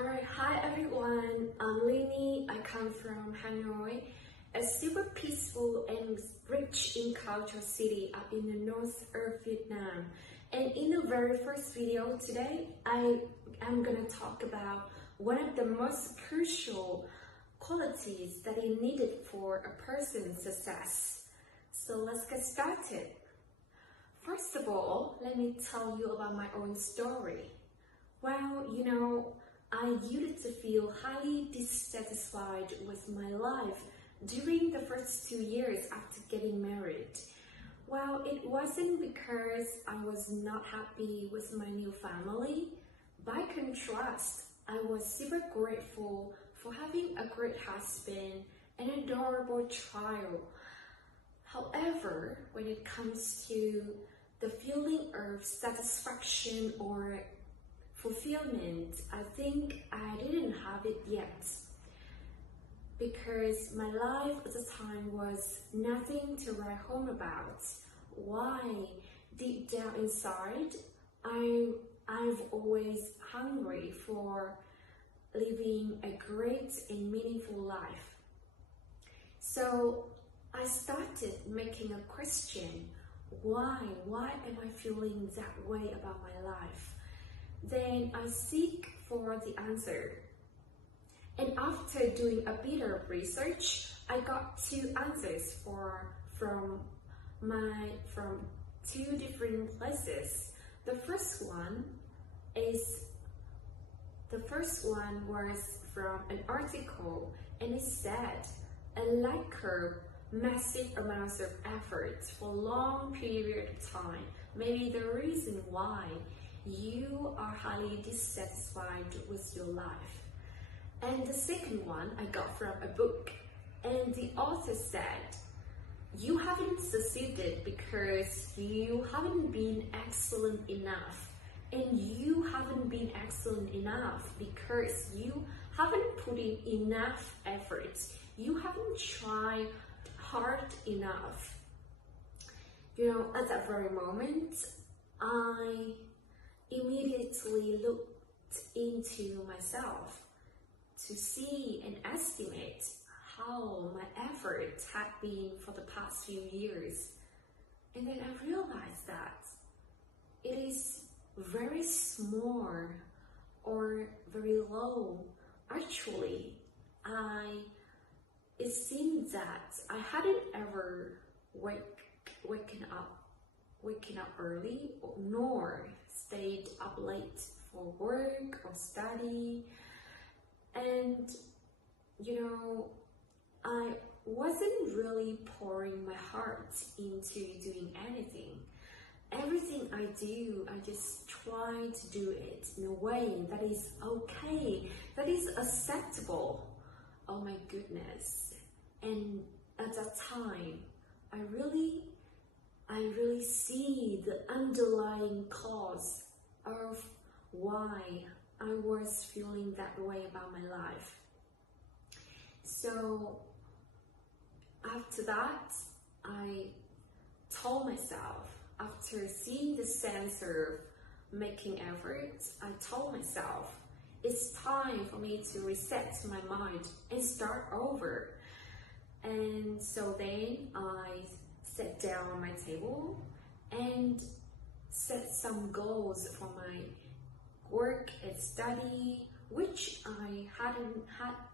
Alright, hi everyone, I'm Lini. I come from Hanoi, a super peaceful and rich in culture city up in the north of Vietnam. And in the very first video today, I am gonna talk about one of the most crucial qualities that is needed for a person's success. So let's get started. First of all, let me tell you about my own story. Well, I used to feel highly dissatisfied with my life during the first 2 years after getting married. Well, it wasn't because I was not happy with my new family. By contrast, I was super grateful for having a great husband and an adorable child. However, when it comes to the feeling of satisfaction or fulfillment, I think I didn't have it yet, because my life at the time was nothing to write home about. Why? Deep down inside, I've always hungry for living a great and meaningful life. So I started making a question, why am I feeling that way about my life? Then I seek for the answer. And after doing a bit of research, I got two answers from two different places. The first one was from an article, and it said a lack of massive amounts of effort for a long period of time may be the reason why you are highly dissatisfied with your life. And the second one I got from a book, and the author said, you haven't succeeded because you haven't been excellent enough, and you haven't been excellent enough because you haven't put in enough effort. You haven't tried hard enough. At that very moment, I immediately looked into myself to see and estimate how my efforts had been for the past few years. And then I realized that it is very small or very low. Actually, it seemed that I hadn't ever waken up early, nor stayed up late for work or study. And I wasn't really pouring my heart into doing anything. Everything I do, I just try to do it in a way that is okay, that is acceptable. Oh my goodness. And at that time, I really see the underlying cause of why I was feeling that way about my life. So after that, I told myself, after seeing the sense of making efforts, I told myself, it's time for me to reset my mind and start over. And so then I sat down on my table and set some goals for my work and study, which I had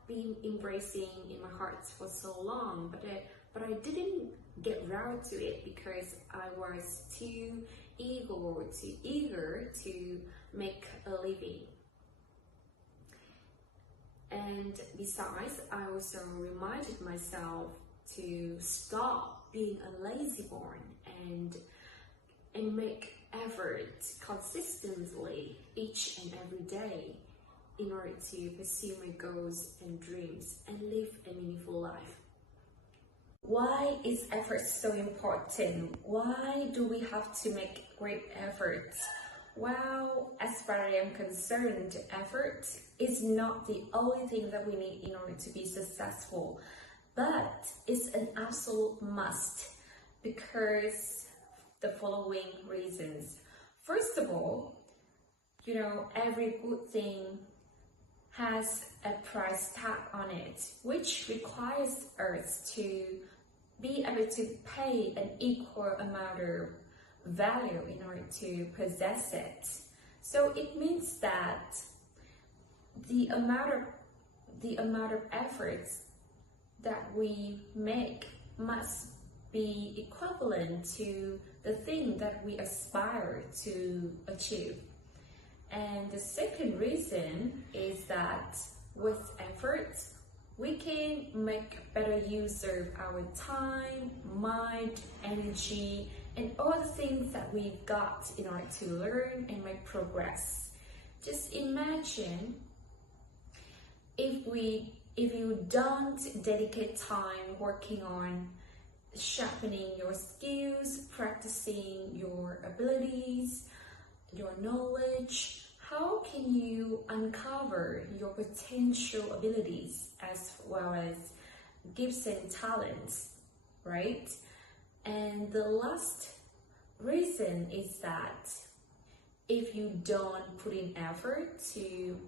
been embracing in my heart for so long, but I didn't get round to it because I was too eager to make a living. And besides, I also reminded myself to stop being a lazyborn and make effort consistently each and every day in order to pursue my goals and dreams and live a meaningful life. Why is effort so important? Why do we have to make great efforts? Well, as far as I am concerned, effort is not the only thing that we need in order to be successful, but it's an absolute must because the following reasons. First of all, every good thing has a price tag on it, which requires us to be able to pay an equal amount of value in order to possess it. So it means that the amount of efforts that we make must be equivalent to the thing that we aspire to achieve. And the second reason is that with effort, we can make better use of our time, mind, energy, and all the things that we've got in order to learn and make progress. Just imagine if you don't dedicate time working on sharpening your skills, practicing your abilities, your knowledge, how can you uncover your potential abilities as well as gifts and talents, right? And the last reason is that if you don't put in effort to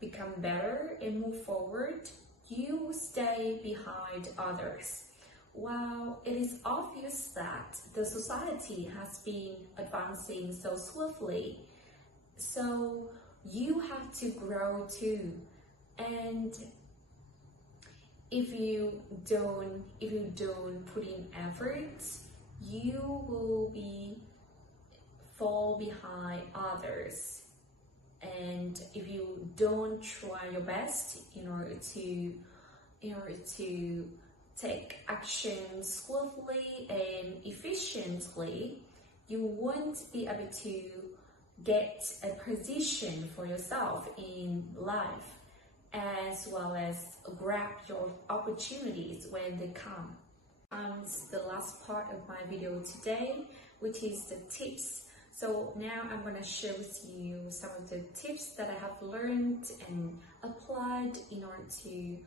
become better and move forward, you will stay behind others. While it is obvious that the society has been advancing so swiftly, so you have to grow too. And if you don't put in effort, you will fall behind others. And if you don't try your best in order to take action swiftly and efficiently, you won't be able to get a position for yourself in life, as well as grab your opportunities when they come. The last part of my video today, which is the tips. So now I'm going to share with you some of the tips that I have learned and applied in order to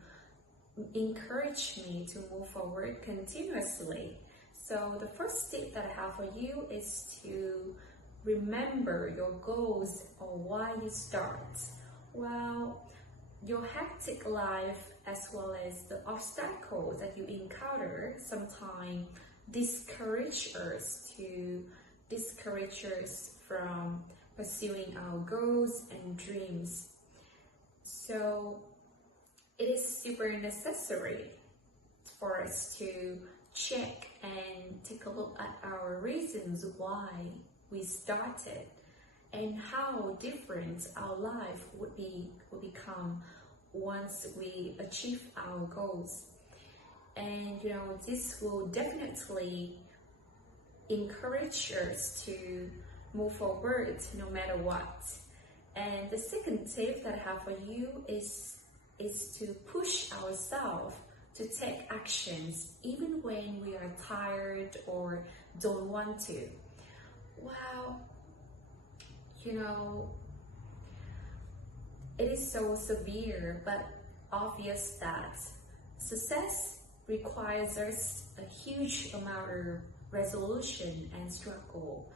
encourage me to move forward continuously. So the first tip that I have for you is to remember your goals or why you start. Well, your hectic life as well as the obstacles that you encounter sometimes discourage us from pursuing our goals and dreams. So it is super necessary for us to check and take a look at our reasons why we started and how different our life would become once we achieve our goals. And this will definitely encourage us to move forward no matter what. And the second tip that I have for you is to push ourselves to take actions even when we are tired or don't want to. Well, it is so severe but obvious that success requires us a huge amount of resolution and struggle.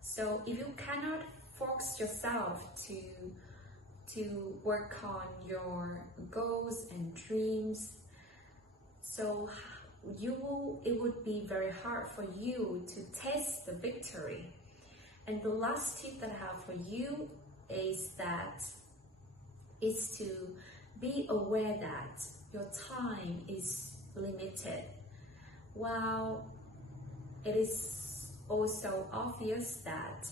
So if you cannot force yourself to work on your goals and dreams, so it would be very hard for you to taste the victory. And the last tip that I have for you is to be aware that your time is limited. While it is also obvious that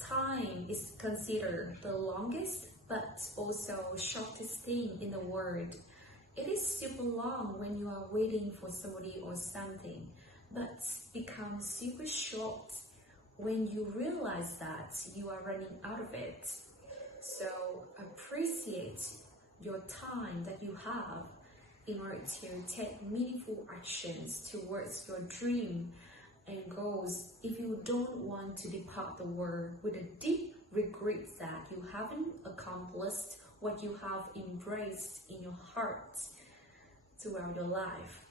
time is considered the longest but also shortest thing in the world. It is super long when you are waiting for somebody or something, but becomes super short when you realize that you are running out of it. So appreciate your time that you have in order to take meaningful actions towards your dream and goals if you don't want to depart the world with a deep regret that you haven't accomplished what you have embraced in your heart throughout your life.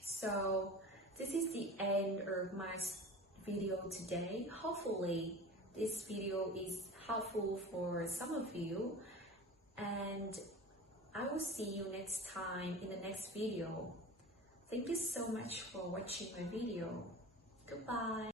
So this is the end of my video today. Hopefully this video is helpful for some of you, and see you next time in the next video. Thank you so much for watching my video. Goodbye.